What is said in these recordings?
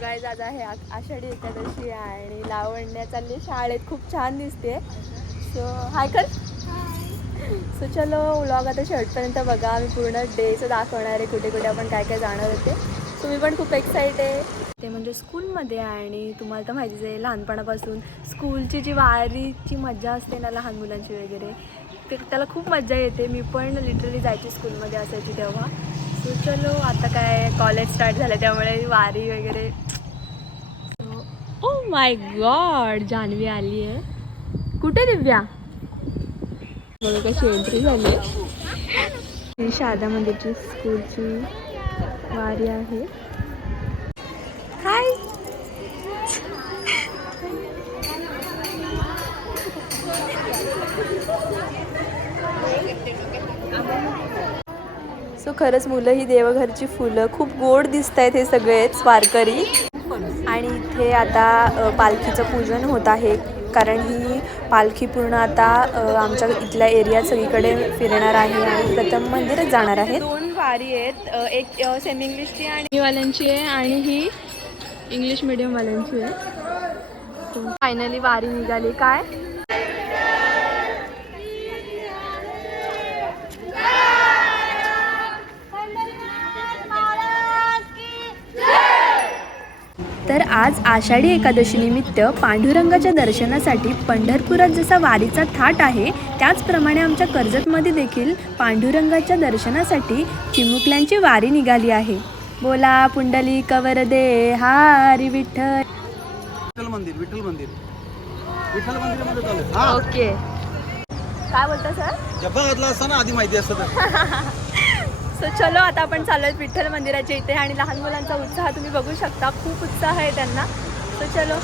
काय दादा हे आषाढी एकादशी आहे आणि लावण्या चालली शाळेत खूप छान दिसते. सो हाय कर. सो चलो व्लॉग आता शेवटपर्यंत बघा. आम्ही पूर्ण डेचं दाखवणार आहे. कुठे कुठे आपण काय काय जाणार होते. सो मी पण खूप एक्साइट आहे. ते म्हणजे स्कूलमध्ये आणि तुम्हाला तर माहितीच आहे लहानपणापासून स्कूलची जी वारीची मजा असते ना लहान मुलांची वगैरे ते त्याला खूप मजा येते. मी पण लिटरली जायची स्कूलमध्ये असायची तेव्हा. सो चलो आता काय कॉलेज स्टार्ट झालं त्यामुळे वारी वगैरे माय गॉड जान्हवी आली आहे. कुठे दिव्या? बघा कशी एंट्री झाली ही शारदा मंदिरची स्कूलची वारी आहे. हाय सो खरंच मुलं ही देवघरची फुलं खूप गोड दिसत आहेत हे सगळेच वारकरी आणि इथे आता पालखीचं पूजन होत आहे. कारण ही पालखी पूर्ण आता आमच्या इथल्या एरियात सगळीकडे फिरणार आहे आणि प्रथम मंदिरच जाणार आहे दोन वारी आहेत. एक सेमी इंग्लिशची आणि वाल्यांची आहे आणि ही इंग्लिश मिडियमवाल्यांची आहे. फायनली वारी निघाली. काय? तर आज आषाढी एकादशी निमित्त पांडुरंगाच्या दर्शनासाठी पंढरपुरात जसा वारीचा थाट आहे त्याचप्रमाणे आमच्या कर्जतमध्ये देखील पांडुरंगाच्या दर्शनासाठी चिमुकल्यांची वारी निघाली आहे. बोला पुंडली कवर दे हारी विठ्ठल. विठ्ठल मंदिर विठ्ठल मंदिर. विठ्ठल मंदिरामध्ये चालू आहे. हा. ओके. काय बोलता सर? डब्बा घातला असताना आधी माहिती असतं. सो चलो आता आपण चाललोय विठ्ठल मंदिराच्या इथे आणि लहान मुलांचा उत्साह तुम्ही बघू शकता. खूप उत्साह आहे त्यांना. सो चलो.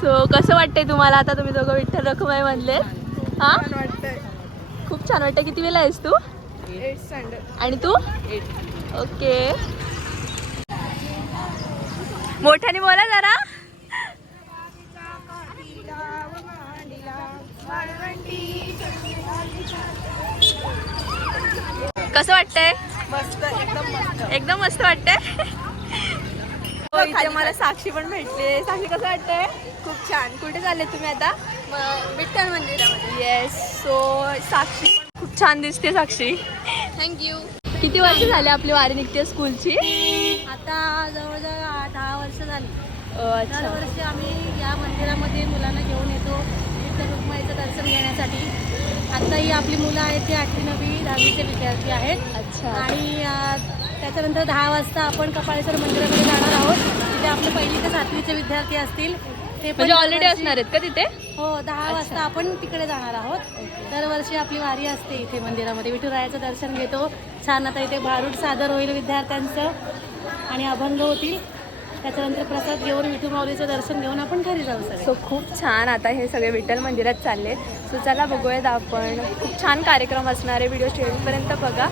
सो कसं वाटतंय तुम्हाला आता तुम्ही दोघं विठ्ठल रखुमाई म्हणले हा? खूप छान वाटतं किती वेळा आहेस तू? आणि तू? ओके. मोठ्याने बोला जरा. कसं वाटतंय? मस्त एकदम मस्त. एकदम मस्त वाटतंय? हो इथे मला साक्षी पण भेटले साक्षी कसं वाटतंय? खूप छान. कुठे चालले तुम्ही आता? विठ्ठल मंदिरामध्ये. येस सो साक्षी खूप छान दिसते साक्षी. थँक्यू किती वर्ष झाले आपली वारी निघते स्कूलची? आता जवळजवळ दहा वर्ष झाली. अच्छा. दरवर्षी आम्ही या मंदिरामध्ये मुलांना घेऊन येतो. विठ्ठल रुक्माईचं दर्शन घेण्यासाठी. आत्ताही आपली मुलं आहेत ती आठवी नववी दहावीचे विद्यार्थी आहेत. अच्छा. आणि त्याच्यानंतर दहा वाजता आपण कपाळेश्वर मंदिरामध्ये जाणार आहोत. तिथे आपले पहिली ते सातवीचे विद्यार्थी असतील. ते पण म्हणजे ऑलरेडी असणार आहेत का तिथे? हो दहा वाजता आपण तिकडे जाणार आहोत. दरवर्षी आपली वारी असते इथे मंदिरामध्ये. विठुरायाचं दर्शन घेतो. छान आता इथे भारूड सादर होईल विद्यार्थ्यांचं. आणि अभंग होतील. त्याच्यानंतर प्रसाद घेऊन विठू माऊलीचं दर्शन घेऊन आपण घरी जाऊ सगळे. सो खूप छान आता हे सगळे विठ्ठल मंदिरात चालले. सो चला बघूयात आपण. खूप छान कार्यक्रम असणार आहे व्हिडिओ शेवटपर्यंत बघा.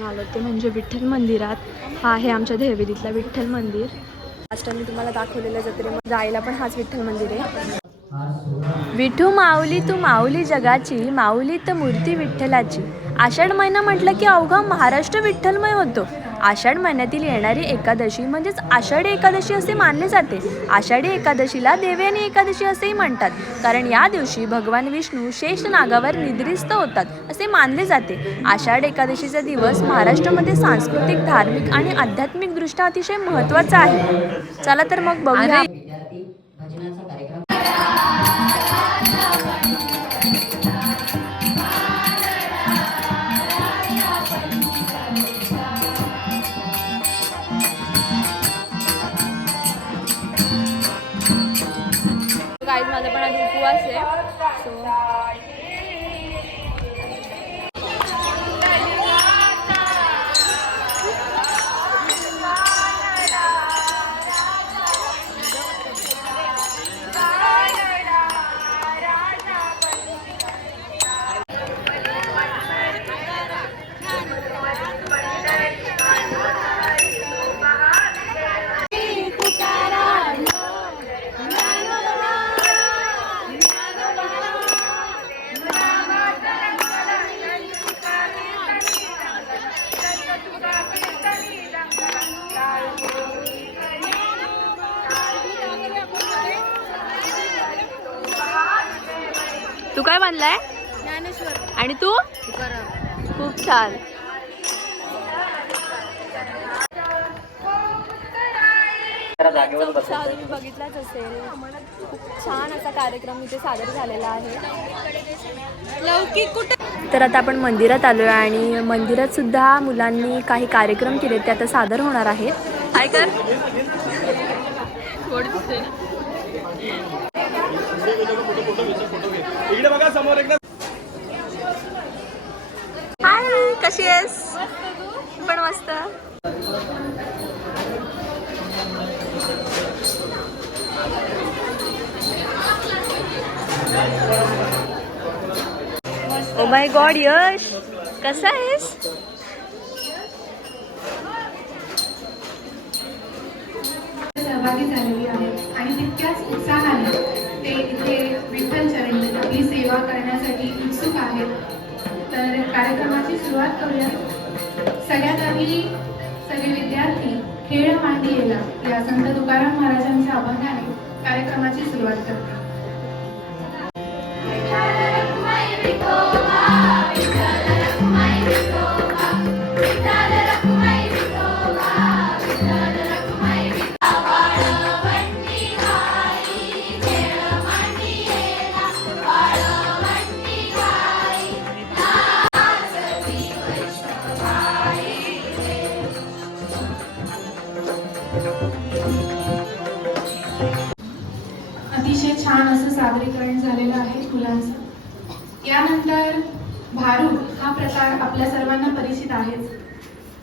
आलो ते म्हणजे विठ्ठल मंदिरात. हा आहे आमच्या देहवेलीतला विठ्ठल मंदिर. लास्ट टाइम मी तुम्हाला दाखवलेल्या जत्रेमध्ये. जायला पण हाच विठ्ठल मंदिर आहे. विठू माऊली तू माऊली जगाची माऊली तर मूर्ती विठ्ठलाची. आषाढ महिना म्हटलं की अवघा महाराष्ट्र विठ्ठलमय होतो. आषाढ महिन्यातील येणारी एकादशी म्हणजेच आषाढी एकादशी असे मानले जाते. आषाढी एकादशीला देवयानी एकादशी असेही म्हणतात. कारण या दिवशी भगवान विष्णू शेष नागावर निद्रिस्त होतात असे मानले जाते. आषाढ एकादशीचा दिवस महाराष्ट्रामध्ये सांस्कृतिक धार्मिक आणि आध्यात्मिक दृष्ट्या अतिशय महत्त्वाचा आहे. चला तर मग बघूया. गाईज माझा पण आज उपवास आहे सो म्हणलाय ज्ञानेश्वर. आणि तू? खूप छान. उत्साह तुम्ही बघितलाच असेल. खूप छान असा कार्यक्रम इथे सादर झालेला आहे. लौकिक कुठे? तर आता आपण मंदिरात आलो आहे आणि मंदिरात सुद्धा मुलांनी काही कार्यक्रम केले ते आता सादर होणार आहेत. काय कर इकडे बघा समोर एकदा हाय कशी आहेस? पण मस्त. Oh my God Yash. कसा आहेस? सहभागी झालेली आहेत आणि तितक्याच उत्साहाने ते इथे विठ्ठल चरणी आपली सेवा करण्यासाठी उत्सुक आहेत. तर कार्यक्रमाची सुरुवात करूया. सगळ्यात आधी सगळे विद्यार्थी खेळ मांडी येला या संत तुकाराम महाराजांच्या अभंगाने कार्यक्रमाची सुरुवात करतात. सादरीकरण झालेलं आहे मुलांचं यानंतर भारूड हा प्रकार आपल्या सर्वांना परिचित आहेच.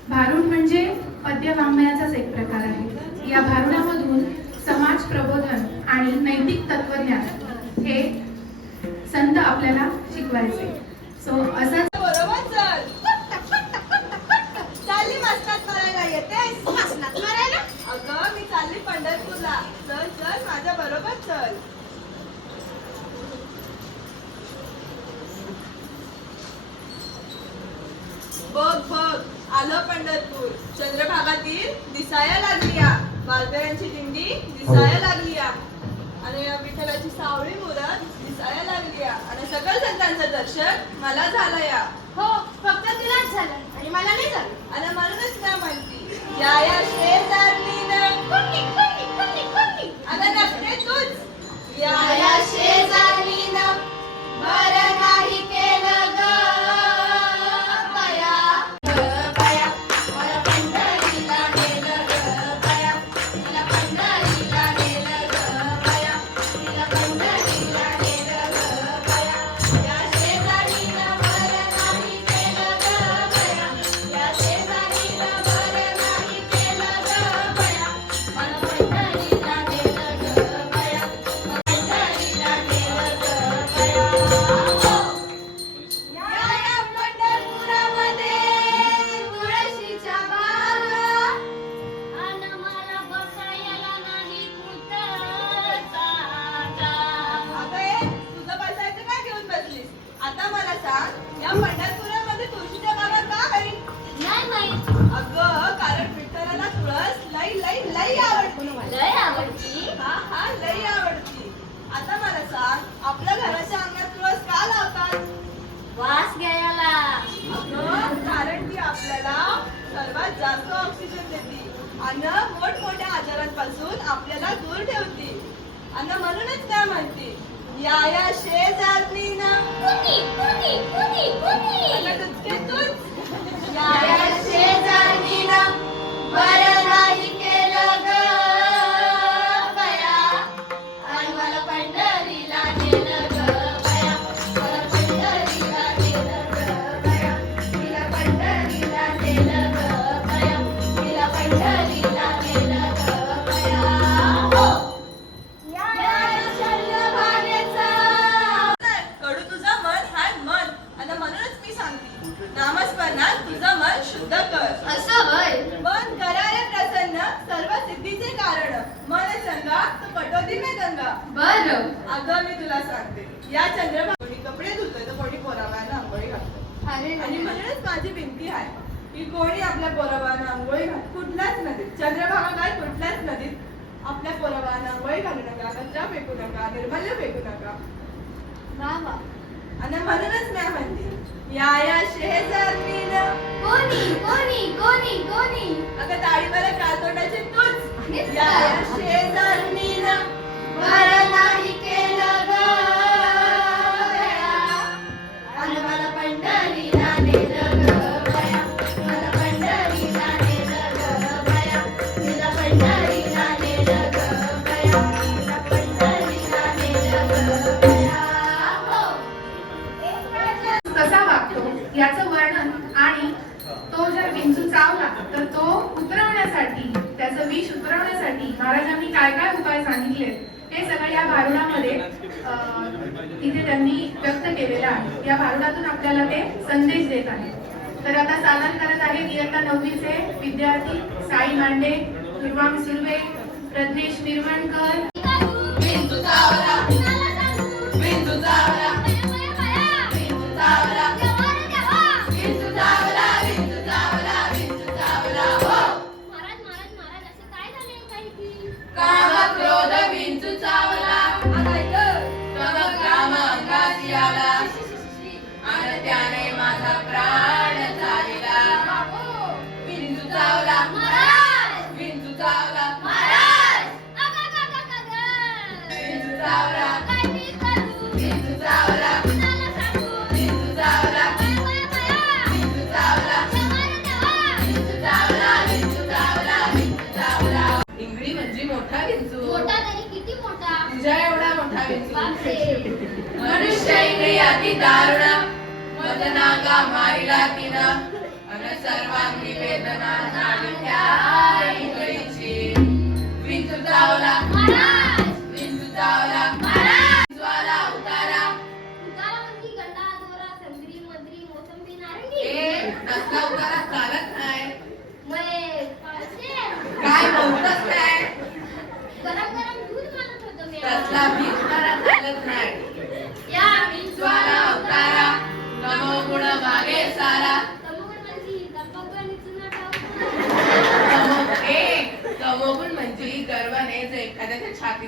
भारूड म्हणजे पद्यवाङ्मयाचाच एक प्रकार आहे. या भारुडामधून समाज प्रबोधन आणि नैतिक तत्वज्ञान हे संत आपल्याला शिकवायचे. सो असंच अगं मी चालली पंढरपूरला. चल चल माझ्या बरोबर चल बघ बघ आलं पंढरपूर. चंद्रभागातील दिसाया लागली या. वारकऱ्यांची दिंडी दिसाया लागली या. आणि विठ्ठलाची सावळी मुरत दिसाया लागली या. आणि सकल संतांचं दर्शन मला झालं या. हो फक्त तिलाच झालं. आणि मला नाही झालं. आणि म्हणूनच ना म्हणती या या शेजारणीनं कुणी कुणी कुणी कुणी? अगं नसते तूच. या या शेजारणीनं या या शेजारणीनं. कुणी कुणी कुणी कुणी? तूच या या कपडे धुतोय तर कोणी पोराबाळानं आंघोळी घालतो आणि म्हणूनच माझी विनंती आहे की कोणी आपल्या पोराबाळानं आंघोळी घाल कुठल्याच नदीत चंद्रभागा काय कुठल्याच नदीत आपल्या पोराबाळानं आंघोळी घालू नका कचरा फेकू नका निर्मल्य फेकू नका. आणि म्हणूनच नाही म्हणते या या शेजारणीनं कोणी कोणी कोणी कोणी? अगं ताळी मला कातोंडाची तूच या या शेजारणीनं बरं नाही केलं व्यक्त केलेला आहे. या भारुडातून आपल्याला ते संदेश देत आहे तर आता सादर करत आहे इयत्ता नववीचे विद्यार्थी साई मांडे दुर्वा सुर्वे प्रज्ञेश निर्वणकर. किती मोठा? तुझ्या एवढा मोठा मनुष्य इंद्रिय अति दारुण मदनागा मारिला तिनं. अन सर्वांगी वेदना झाली त्या इंगळीची विंचू चावला. महाराज विंचू चावला. महाराज ज्वाला उतारा उतारावरती गंडा दोरा संत्री मंत्री मोसंबी नारंगी. ए तसला उतारा? चालत नाही. काय होतं मी. तसला भी उतारा? चालत नाही. या ज्वाला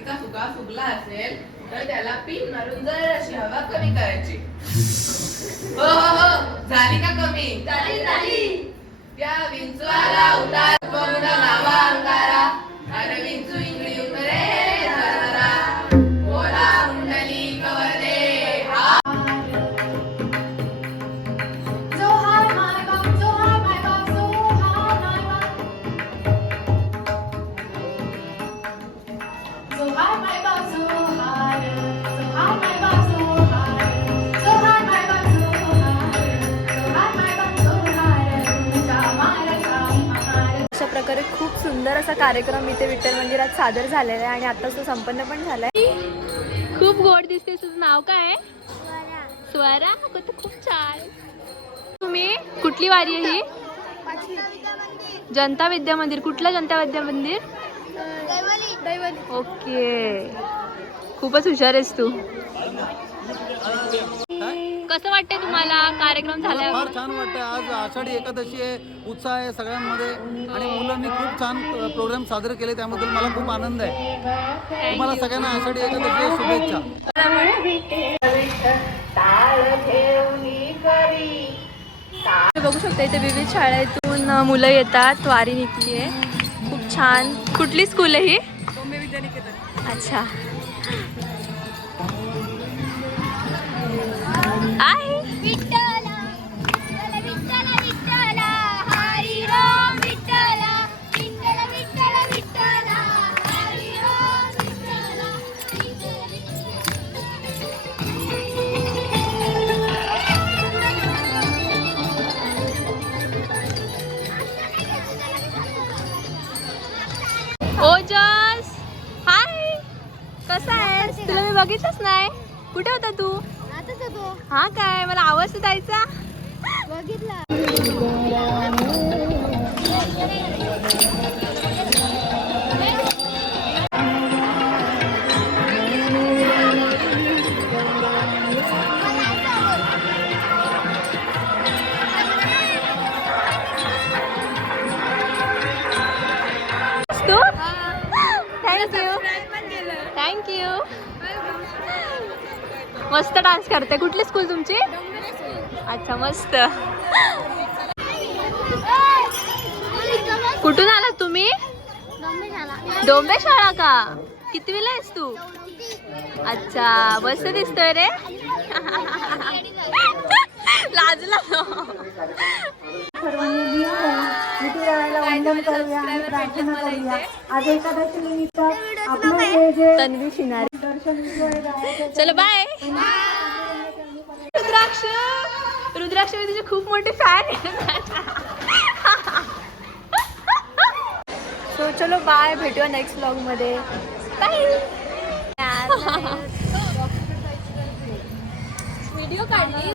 छातीचा फुगा फुगला असेल तर त्याला पीन मारून जर अशी हवा कमी करायची. हो हो हो. झाली का कमी? झाली झाली. त्या विंचवाला उतार बघून लावा अंगारा कार्यक्रम इथे विठ्ठल मंदिरात सादर झालेला आहे आणि आता तो संपन्न पण झालाय. खूप गोड दिसते तुझं नाव काय स्वरा. तू खूप छान. तुम्ही कुठली वारी आहे ही? जनता विद्या मंदिर. कुठलं जनता विद्या मंदिर? ओके. खूपच हुशार आहेस तू. कसं वाटतंय तुम्हाला? कार्यक्रम मला झाल्यावर? फार छान वाटतं आज आषाढी एकादशी आहे उत्साह आहे सगळ्यांमध्ये. आणि मुलांनी खूप छान प्रोग्राम साजरे केले त्याबद्दल मला खूप आनंद आहे. तुम्हाला सगळ्यांना आषाढी एकादशी शुभेच्छा. तुम्ही बघू शकता इथे विविध शाळेतून अ, मुलं येतात. वारी निघली आहे. खूप छान. कुठली स्कूल आहे ही? अच्छा. आहे थँक्यू थँक्यू मस्त डान्स करते. कुठली स्कूल तुमची? अच्छा मस्त. कुठून आलात तुम्ही? डोंबे शाळा का? कितवीला आहेस तू? अच्छा मस्त दिसतोय रे. लाजला. करूया आणि प्रार्थना करूया. आज एकादशी निमित्त आपलं जे तन्वी शिनारी. दर्शन विठुराया गावाचं चलो बाय रुद्राक्ष. रुद्राक्ष मी तुझी खूप मोठी फॅन सो चलो बाय भेटूया नेक्स्ट ब्लॉगमध्ये. बाय व्हिडिओ काढली.